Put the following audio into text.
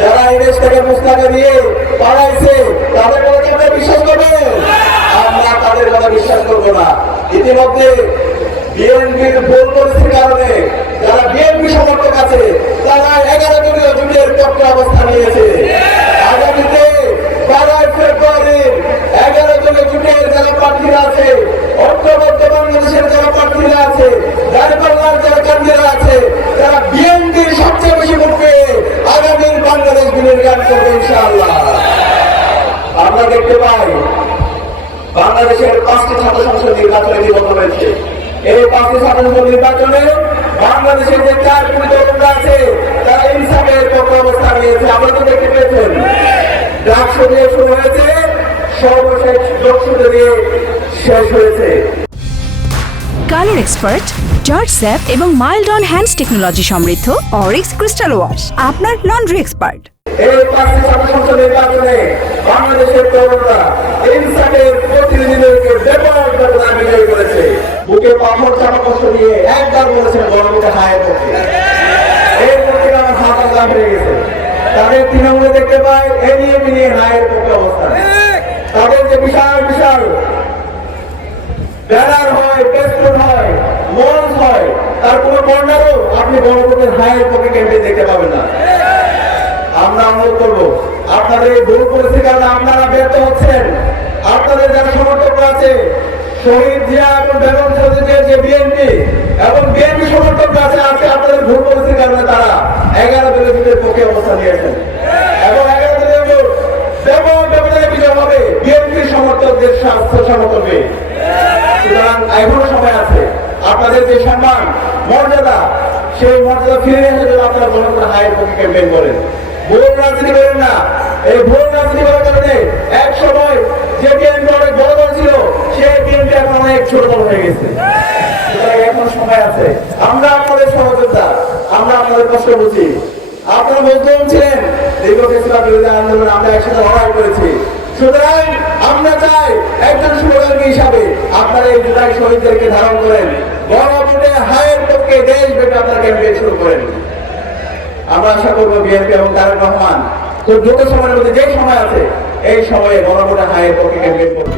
যারা এই থেকে মুস্তাকা দিয়ে পালাইছে তাদের কথা কি আমরা বিশ্বাস করবো? আমরা তাদের কথা বিশ্বাস করবো না। ইতিমধ্যে বিএনপির ভুল পরিস্থিতির কারণে যারা বিএনপি সমর্থক আছে তারা 11 দলীয় জোটের পক্ষে অবস্থান নিয়েছে। আগামীতে 12 ফেব্রুয়ারির 11 দলীয় জোটের যারা প্রার্থীরা আছে, ঐক্যবদ্ধ বাংলাদেশের যারা প্রার্থীরা আছে, দাঁড়িপাল্লার যারা কর্মীরা আছে, যারা বিএনপির সবচেয়ে বেশি ভোট পেয়ে আগামীর বাংলাদেশ বিনির্মাণ করবে ইনশাআল্লাহ। আমরা দেখতে পাই বাংলাদেশের 5টি ছাত্র সংসদ নির্বাচনে নিবন্ধ হয়েছে। এই 5টি ছাত্র সংসদ নির্বাচনে বাংলাদেশের যে 4 কোটি তরুণরা আছে তারা ইনসাফের পক্ষে অবস্থান নিয়েছে। আমরা তো দেখতে পেয়েছেন ডাকসু দিয়ে শুরু হয়েছে, সর্বশেষ লোকসভা দিয়ে শেষ হয়েছে। কালার এক্সপার্ট, জর্জ স্যাপ এবং মাইল্ড অন হ্যান্ডস টেকনোলজি সমৃদ্ধ অরিক্স ক্রিস্টাল ওয়াশ আপনার লন্ড্রি এক্সপার্ট। এই 5টি ছাত্র সংসদ নির্বাচনে বাংলাদেশের তরুণরা ইনসাফের প্রতিনিধিদেরকে ব্যাপক ব্যবধান বিজয় করেছে। বুকে পাথর চাপা কষ্ট দিয়ে একবার বলেছেন গণভোটে হায়ের পক্ষে। এই পক্ষে আমার হাত আল্লাহ হয়ে গেছে। তাদের তৃণমূলে দেখতে পাই এ নিয়ে হায়ের পক্ষে অবস্থান। তাদের যে বিশাল বিশাল ব্যানার হয়, পেস্টুন হয়, মঞ্চ হয়, তার কোনো কর্নারও আপনি গণভোটের হায়ের পক্ষে ক্যাম্পেইন দেখতে পাবেন না। আমরা অনুরোধ করবো আপনাদের এই ভুল পরিস্থিতির কারণে আপনারা ব্যর্থ হচ্ছেন। আপনাদের যারা সমর্থক আছে শহীদ জিয়া এবং বেগম খালেদার যে বিএনপি এবং বিএনপি সমর্থকরা আছে আজকে আপনাদের ভুল পরিস্থিতির কারণে তারা 11 দলীয় জোটের পক্ষে অবস্থান নিয়েছেন এবং 11 দলীয় জোট ব্যাপক ব্যবধানে বিজয় হবে বিএনপির সমর্থকদের স্বাস্থ্য সমর্থকবে। সুতরাং এখনো সময় আছে। আপনাদের যে সম্মান মর্যাদা সেই মর্যাদা ফিরে আসার জন্য আপনারা গণতন্ত্র হায়ের পক্ষে ক্যাম্পেইন করেন। ভুল রাজনীতি করেন না। এই ভুল রাজনীতি করার কারণে এক সময় যে বিএনপি অনেক বড় দল ছিল সেই বিএনপি এখন অনেক ছোট দল হয়ে গেছে। এখন সময় আছে। আমরা আপনাদের সহযোদ্ধা, আমরা আপনাদের কষ্ট বুঝি। আপনারা মজলুম ছিলেন, দীর্ঘ ফেসিবাদ বিরোধী আন্দোলন আমরা একসাথে লড়াই করেছি। সুতরাং আমরা চাই একজন শুভাকাঙ্ক্ষী হিসাবে আপনারা এই জুলাই শহীদদেরকে ধারণ করেন, গণভোটে হায়ের পক্ষে দেশব্যাপী আপনারা ক্যাম্পেইন শুরু করেন। আমরা আশা করবো বিএনপি এবং তারেক রহমান খুব দ্রুত সময়ের মধ্যে যে সময় আছে এই সময়ে গণভোটে হায়ের পক্ষে ক্যাম্পেইন করবে।